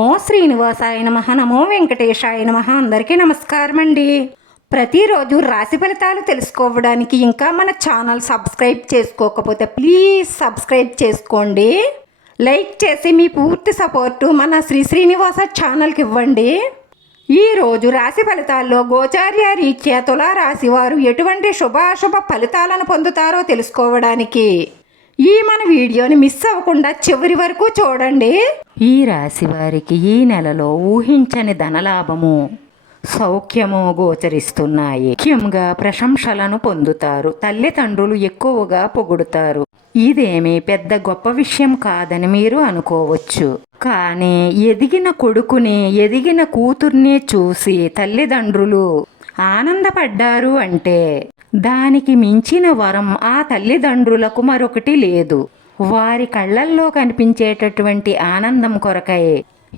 నమో శ్రీనివాసాయ నమః, నమో వెంకటేశాయ నమః. అందరికీ నమస్కారం అండి. ప్రతిరోజు రాశి ఫలితాలు తెలుసుకోవడానికి ఇంకా మన ఛానల్ సబ్స్క్రైబ్ చేసుకోకపోతే ప్లీజ్ సబ్స్క్రైబ్ చేసుకోండి. లైక్ చేసి మీ పూర్తి సపోర్టు మన శ్రీ శ్రీనివాస ఛానల్కి ఇవ్వండి. ఈరోజు రాశి ఫలితాల్లో గోచార్య రీత్యా తులారాశి వారు ఎటువంటి శుభాశుభ ఫలితాలను పొందుతారో తెలుసుకోవడానికి ఈ మన వీడియోని మిస్ అవ్వకుండా చివరి వరకు చూడండి. ఈ రాశి వారికి ఈ నెలలో ఊహించని ధనలాభము, సౌఖ్యము గోచరిస్తున్నాయి. ముఖ్యంగా ప్రశంసలను పొందుతారు. తల్లిదండ్రులు ఎక్కువగా పొగుడుతారు. ఇదేమీ పెద్ద గొప్ప విషయం కాదని మీరు అనుకోవచ్చు. కానీ ఎదిగిన కొడుకుని, ఎదిగిన కూతుర్ని చూసి తల్లిదండ్రులు ఆనందపడ్డారు అంటే దానికి మించిన వరం ఆ తల్లిదండ్రులకు మరొకటి లేదు. వారి కళ్ళల్లో కనిపించేటటువంటి ఆనందం కొరకై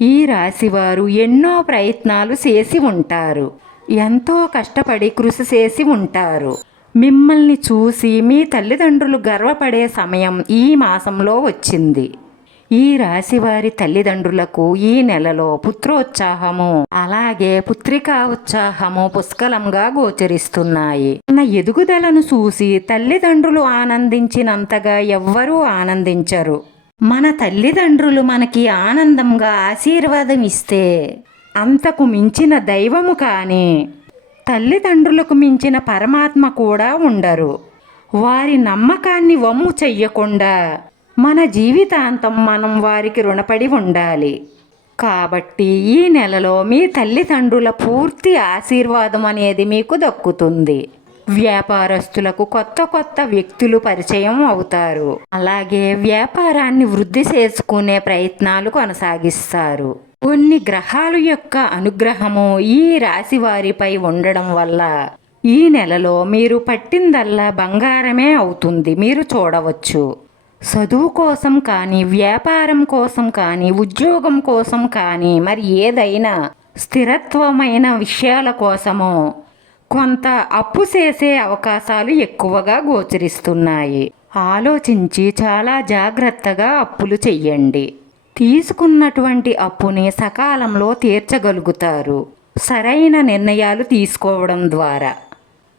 ఈ రాశివారు ఎన్నో ప్రయత్నాలు చేసి ఉంటారు. ఎంతో కష్టపడి కృషి చేసి ఉంటారు. మిమ్మల్ని చూసి మీ తల్లిదండ్రులు గర్వపడే సమయం ఈ మాసంలో వచ్చింది. ఈ రాశివారి తల్లిదండ్రులకు ఈ నెలలో పుత్రోత్సాహము అలాగే పుత్రికా ఉత్సాహము పుష్కలంగా గోచరిస్తున్నాయి. మన ఎదుగుదలను చూసి తల్లిదండ్రులు ఆనందించినంతగా ఎవ్వరూ ఆనందించరు. మన తల్లిదండ్రులు మనకి ఆనందంగా ఆశీర్వాదం ఇస్తే అంతకు మించిన దైవము కానీ తల్లిదండ్రులకు మించిన పరమాత్మ కూడా ఉండరు. వారి నమ్మకాన్ని వమ్ము చెయ్యకుండా మన జీవితాంతం మనం వారికి రుణపడి ఉండాలి. కాబట్టి ఈ నెలలో మీ తల్లిదండ్రుల పూర్తి ఆశీర్వాదం అనేది మీకు దక్కుతుంది. వ్యాపారస్తులకు కొత్త కొత్త వ్యక్తులు పరిచయం అవుతారు. అలాగే వ్యాపారాన్ని వృద్ధి చేసుకునే ప్రయత్నాలు కొనసాగిస్తారు. కొన్ని గ్రహాల యొక్క అనుగ్రహము ఈ రాశి వారిపై ఉండడం వల్ల ఈ నెలలో మీరు పట్టిందల్లా బంగారమే అవుతుంది మీరు చూడవచ్చు. చదువు కోసం కానీ, వ్యాపారం కోసం కానీ, ఉద్యోగం కోసం కానీ, మరి ఏదైనా స్థిరత్వమైన విషయాల కోసమో కొంత అప్పు చేసే అవకాశాలు ఎక్కువగా గోచరిస్తున్నాయి. ఆలోచించి చాలా జాగ్రత్తగా అప్పులు చెయ్యండి. తీసుకున్నటువంటి అప్పుని సకాలంలో తీర్చగలుగుతారు. సరైన నిర్ణయాలు తీసుకోవడం ద్వారా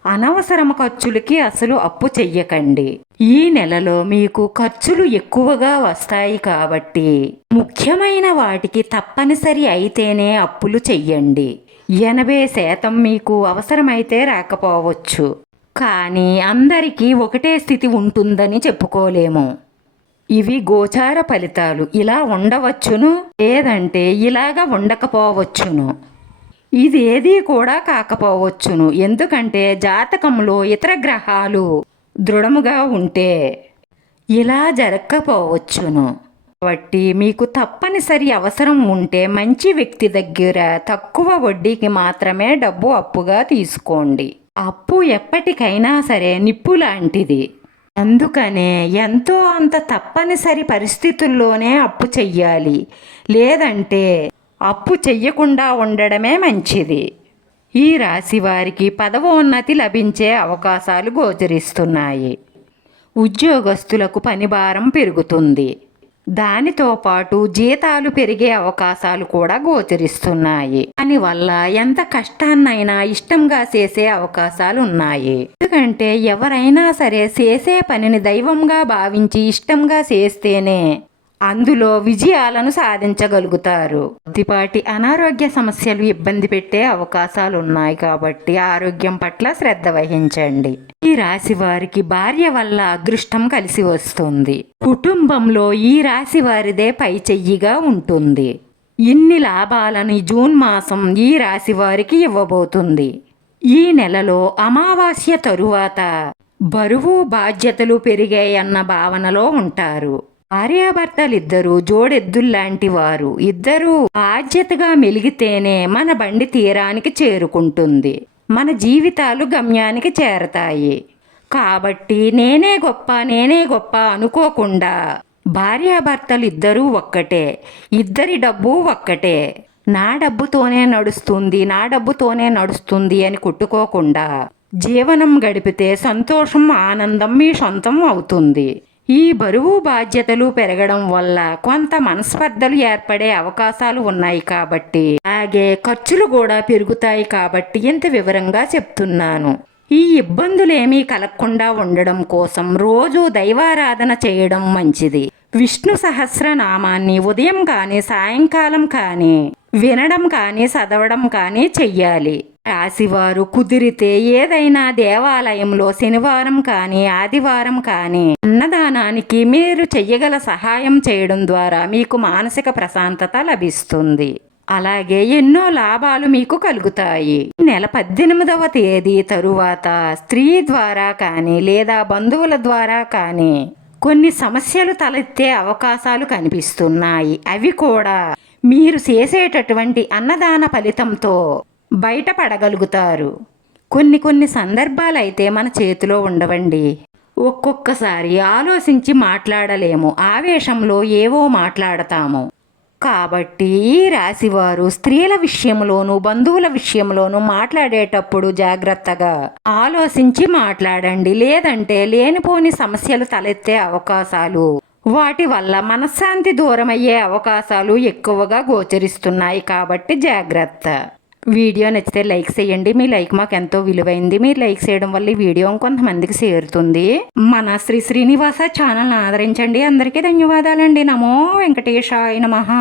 అనవసరం ఖర్చులకి అసలు అప్పు చెయ్యకండి. ఈ నెలలో మీకు ఖర్చులు ఎక్కువగా వస్తాయి కాబట్టి ముఖ్యమైన వాటికి తప్పనిసరి అయితేనే అప్పులు చెయ్యండి. 80% మీకు అవసరమైతే రాకపోవచ్చు. కానీ అందరికీ ఒకటే స్థితి ఉంటుందని చెప్పుకోలేము. ఇవి గోచార ఫలితాలు. ఇలా ఉండవచ్చును, లేదంటే ఇలాగ ఉండకపోవచ్చును. ఇదేదీ కూడా కాకపోవచ్చును. ఎందుకంటే జాతకంలో ఇతర గ్రహాలు దృఢముగా ఉంటే ఇలా జరగకపోవచ్చును. కాబట్టి మీకు తప్పనిసరి అవసరం ఉంటే మంచి వ్యక్తి దగ్గర తక్కువ వడ్డీకి మాత్రమే డబ్బు అప్పుగా తీసుకోండి. అప్పు ఎప్పటికైనా సరే నిప్పు లాంటిది. అందుకనే ఎంతో అంత తప్పనిసరి పరిస్థితుల్లోనే అప్పు చెయ్యాలి. లేదంటే అప్పు చెయ్యకుండా ఉండడమే మంచిది. ఈ రాశి వారికి పదవోన్నతి లభించే అవకాశాలు గోచరిస్తున్నాయి. ఉద్యోగస్తులకు పనిభారం పెరుగుతుంది. దానితో పాటు జీతాలు పెరిగే అవకాశాలు కూడా గోచరిస్తున్నాయి. దానివల్ల ఎంత కష్టాన్నైనా ఇష్టంగా చేసే అవకాశాలు ఉన్నాయి. ఎందుకంటే ఎవరైనా సరే చేసే పనిని దైవంగా భావించి ఇష్టంగా చేస్తేనే అందులో విజయాలను సాధించగలుగుతారు. కొద్దిపాటి అనారోగ్య సమస్యలు ఇబ్బంది పెట్టే అవకాశాలు ఉన్నాయి. కాబట్టి ఆరోగ్యం పట్ల శ్రద్ధ వహించండి. ఈ రాశి వారికి భార్య వల్ల అదృష్టం కలిసి వస్తుంది. కుటుంబంలో ఈ రాశి వారిదే పై చెయ్యిగా ఉంటుంది. ఇన్ని లాభాలను జూన్ మాసం ఈ రాశి వారికి ఇవ్వబోతుంది. ఈ నెలలో అమావాస్య తరువాత బరువు బాధ్యతలు పెరిగాయన్న భావనలో ఉంటారు. భార్యాభర్తలిద్దరూ జోడెద్దుల్లాంటి వారు. ఇద్దరూ బాధ్యతగా మెలిగితేనే మన బండి తీరానికి చేరుకుంటుంది. మన జీవితాలు గమ్యానికి చేరతాయి. కాబట్టి నేనే గొప్ప అనుకోకుండా భార్యాభర్తలిద్దరూ ఒక్కటే. ఇద్దరి డబ్బు ఒక్కటే. నా డబ్బుతోనే నడుస్తుంది అని కొట్టుకోకుండా జీవనం గడిపితే సంతోషం, ఆనందం మీ సొంతం అవుతుంది. ఈ బరువు బాధ్యతలు పెరగడం వల్ల కొంత మనస్పర్ధలు ఏర్పడే అవకాశాలు ఉన్నాయి కాబట్టి, అలాగే ఖర్చులు కూడా పెరుగుతాయి కాబట్టి ఇంత వివరంగా చెప్తున్నాను. ఈ ఇబ్బందులేమీ కలగకుండా ఉండడం కోసం రోజు దైవారాధన చేయడం మంచిది. విష్ణు సహస్రనామాన్ని ఉదయం కానీ సాయంకాలం కానీ వినడం కానీ చదవడం కానీ చెయ్యాలి. రాశివారు కుదిరితే ఏదైనా దేవాలయంలో శనివారం కానీ ఆదివారం కానీ అన్నదానానికి మీరు చెయ్యగల సహాయం చేయడం ద్వారా మీకు మానసిక ప్రశాంతత లభిస్తుంది. అలాగే ఎన్నో లాభాలు మీకు కలుగుతాయి. నెల 18వ తేదీ తరువాత స్త్రీ ద్వారా కానీ లేదా బంధువుల ద్వారా కానీ కొన్ని సమస్యలు తలెత్తే అవకాశాలు కనిపిస్తున్నాయి. అవి కూడా మీరు చేసేటటువంటి అన్నదాన ఫలితంతో బయటపడగలుగుతారు. కొన్ని సందర్భాలైతే మన చేతిలో ఉండవండి. ఒక్కొక్కసారి ఆలోచించి మాట్లాడలేము, ఆవేశంలో ఏవో మాట్లాడతాము. కాబట్టి ఈ రాశివారు స్త్రీల విషయంలోనూ బంధువుల విషయంలోనూ మాట్లాడేటప్పుడు జాగ్రత్తగా ఆలోచించి మాట్లాడండి. లేదంటే లేనిపోని సమస్యలు తలెత్తే అవకాశాలు, వాటి వల్ల మనశ్శాంతి దూరమయ్యే అవకాశాలు ఎక్కువగా గోచరిస్తున్నాయి. కాబట్టి జాగ్రత్త. వీడియో నచ్చితే లైక్ చేయండి. మీ లైక్ మాకు ఎంతో విలువైంది. మీరు లైక్ చేయడం వల్ల ఈ వీడియో కొంతమందికి చేరుతుంది. మన శ్రీ శ్రీనివాస ఛానల్ని ఆదరించండి. అందరికీ ధన్యవాదాలండి. నమో వెంకటేశాయ నమః.